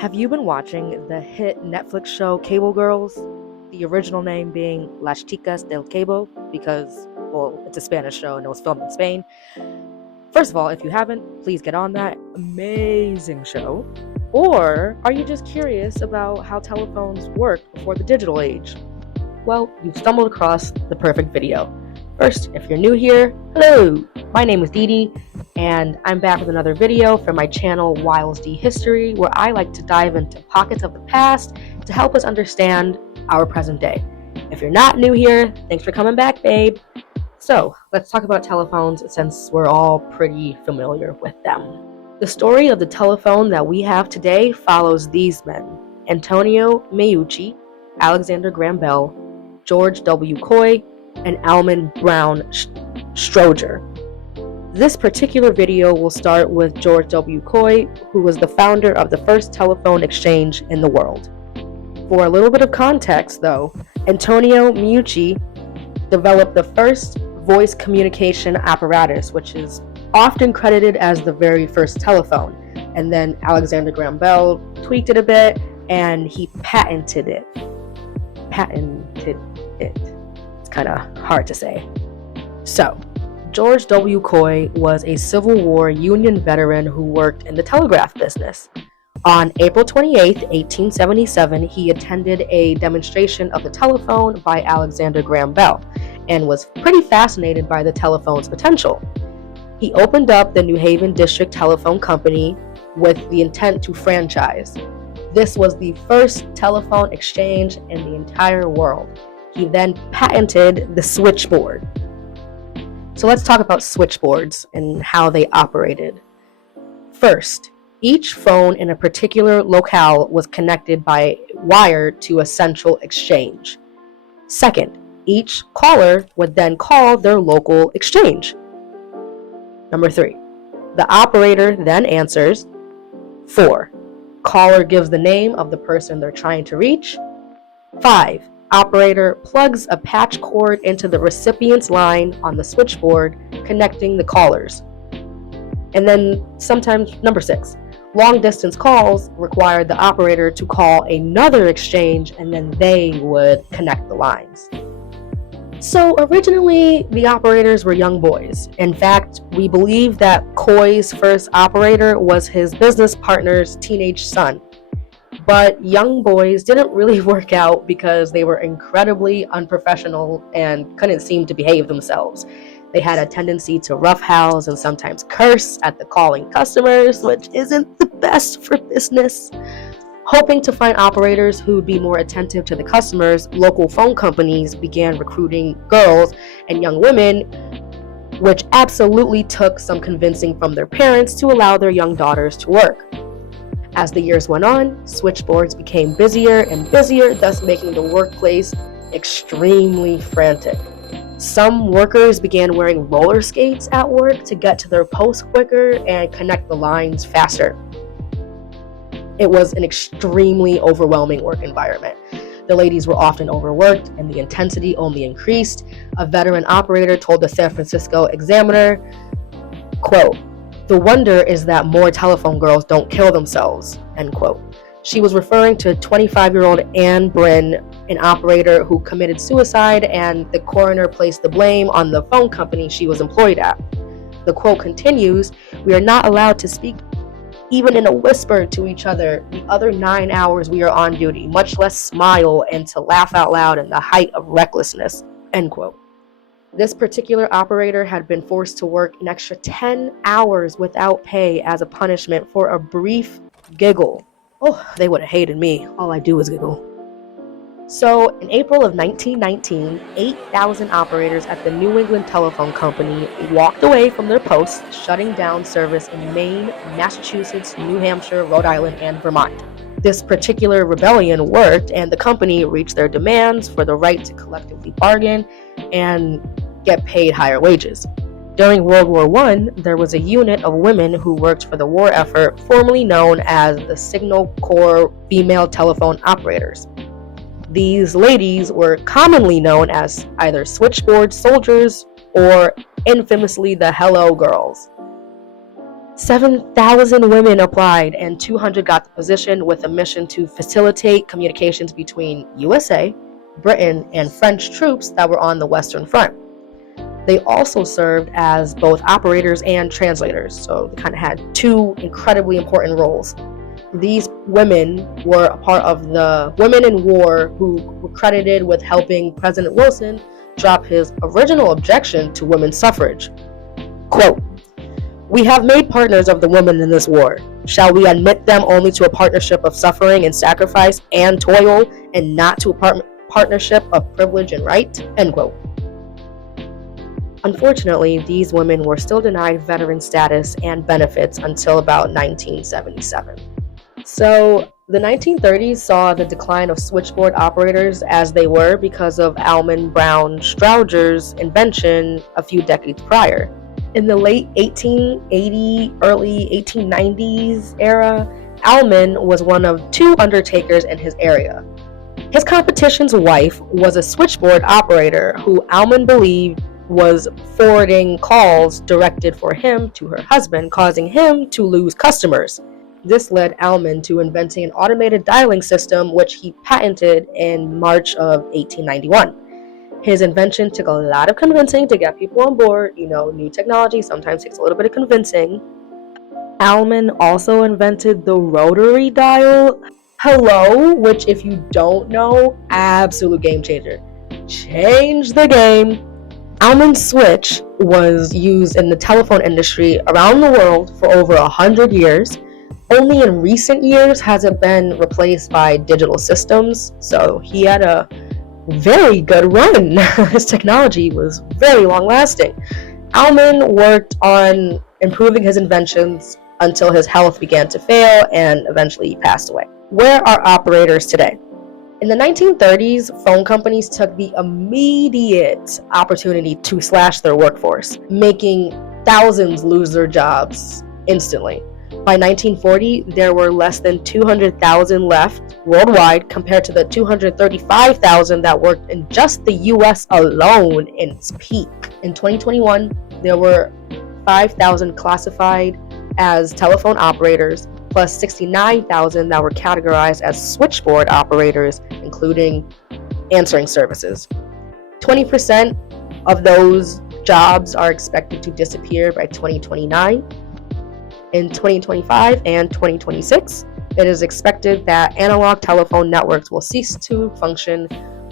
Have you been watching the hit Netflix show Cable Girls? The original name being Las Chicas del Cabo because, well, it's a Spanish show and it was filmed in Spain. First of all, if you haven't, please get on that amazing show. Or are you just curious about how telephones worked before the digital age? Well, you've stumbled across the perfect video. First, if you're new here, hello! My name is Dee Dee, and I'm back with another video from my channel Wiles D History, where I like to dive into pockets of the past to help us understand our present day. If you're not new here, thanks for coming back, babe. So, let's talk about telephones since we're all pretty familiar with them. The story of the telephone that we have today follows these men: Antonio Meucci, Alexander Graham Bell, George W. Coy, and Almond Brown Stroger. This particular video will start with George W. Coy, who was the founder of the first telephone exchange in the world. For a little bit of context, though, Antonio Meucci developed the first voice communication apparatus, which is often credited as the very first telephone. And then Alexander Graham Bell tweaked it a bit, and he patented it. It's kind of hard to say. So, George W. Coy was a Civil War Union veteran who worked in the telegraph business. On April 28, 1877, he attended a demonstration of the telephone by Alexander Graham Bell and was pretty fascinated by the telephone's potential. He opened up the New Haven District Telephone Company with the intent to franchise. This was the first telephone exchange in the entire world. He then patented the switchboard. So let's talk about switchboards and how they operated. First, each phone in a particular locale was connected by wire to a central exchange. Second, each caller would then call their local exchange. Number 3, the operator then answers. 4, caller gives the name of the person they're trying to reach. 5, operator plugs a patch cord into the recipient's line on the switchboard, connecting the callers. And then sometimes, number 6, long distance calls required the operator to call another exchange, and then they would connect the lines. So originally, the operators were young boys. In fact, we believe that Coy's first operator was his business partner's teenage son. But young boys didn't really work out because they were incredibly unprofessional and couldn't seem to behave themselves. They had a tendency to roughhouse and sometimes curse at the calling customers, which isn't the best for business. Hoping to find operators who would be more attentive to the customers, local phone companies began recruiting girls and young women, which absolutely took some convincing from their parents to allow their young daughters to work. As the years went on, switchboards became busier and busier, thus making the workplace extremely frantic. Some workers began wearing roller skates at work to get to their post quicker and connect the lines faster. It was an extremely overwhelming work environment. The ladies were often overworked and the intensity only increased. A veteran operator told the San Francisco Examiner, quote, "The wonder is that more telephone girls don't kill themselves," end quote. She was referring to 25-year-old Anne Bryn, an operator who committed suicide, and the coroner placed the blame on the phone company she was employed at. The quote continues, "We are not allowed to speak even in a whisper to each other the other 9 hours we are on duty, much less smile and to laugh out loud in the height of recklessness," end quote. This particular operator had been forced to work an extra 10 hours without pay as a punishment for a brief giggle. Oh, they would have hated me. All I do is giggle. So, in April of 1919, 8,000 operators at the New England Telephone Company walked away from their posts, shutting down service in Maine, Massachusetts, New Hampshire, Rhode Island, and Vermont. This particular rebellion worked, and the company reached their demands for the right to collectively bargain and get paid higher wages. During World War I, there was a unit of women who worked for the war effort, formerly known as the Signal Corps Female Telephone Operators. These ladies were commonly known as either switchboard soldiers or infamously the Hello Girls. 7,000 women applied and 200 got the position, with a mission to facilitate communications between USA, Britain, and French troops that were on the Western Front. They also served as both operators and translators, so they kind of had two incredibly important roles. These women were a part of the Women in War, who were credited with helping President Wilson drop his original objection to women's suffrage. Quote, "We have made partners of the women in this war. Shall we admit them only to a partnership of suffering and sacrifice and toil, and not to a partnership of privilege and right?" End quote. Unfortunately, these women were still denied veteran status and benefits until about 1977. So, the 1930s saw the decline of switchboard operators as they were because of Almond Brown Strowger's invention a few decades prior. In the late 1880, early 1890s era, Almond was one of two undertakers in his area. His competition's wife was a switchboard operator who Almond believed was forwarding calls directed for him to her husband, causing him to lose customers. This led Almond to inventing an automated dialing system, which he patented in March of 1891. His invention took a lot of convincing to get people on board. New technology sometimes takes a little bit of convincing. Almond also invented the rotary dial. Hello, which, if you don't know, absolute game changer. Change the game. Almond's switch was used in the telephone industry around the world for over 100 years. Only in recent years has it been replaced by digital systems, so he had a very good run. His technology was very long-lasting. Almond worked on improving his inventions until his health began to fail and eventually he passed away. Where are operators today? In the 1930s, phone companies took the immediate opportunity to slash their workforce, making thousands lose their jobs instantly. By 1940, there were less than 200,000 left worldwide compared to the 235,000 that worked in just the US alone in its peak. In 2021, there were 5,000 classified as telephone operators, plus 69,000 that were categorized as switchboard operators, including answering services. 20% of those jobs are expected to disappear by 2029. In 2025 and 2026, it is expected that analog telephone networks will cease to function,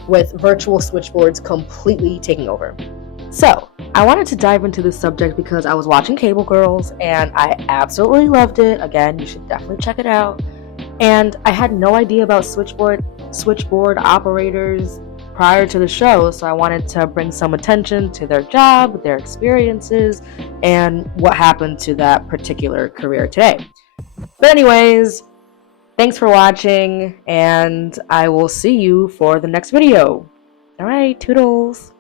with virtual switchboards completely taking over. So, I wanted to dive into this subject because I was watching Cable Girls and I absolutely loved it. Again, you should definitely check it out. And I had no idea about switchboard operators prior to the show, so I wanted to bring some attention to their job, their experiences, and what happened to that particular career today. But anyways, thanks for watching, and I will see you for the next video. All right, toodles.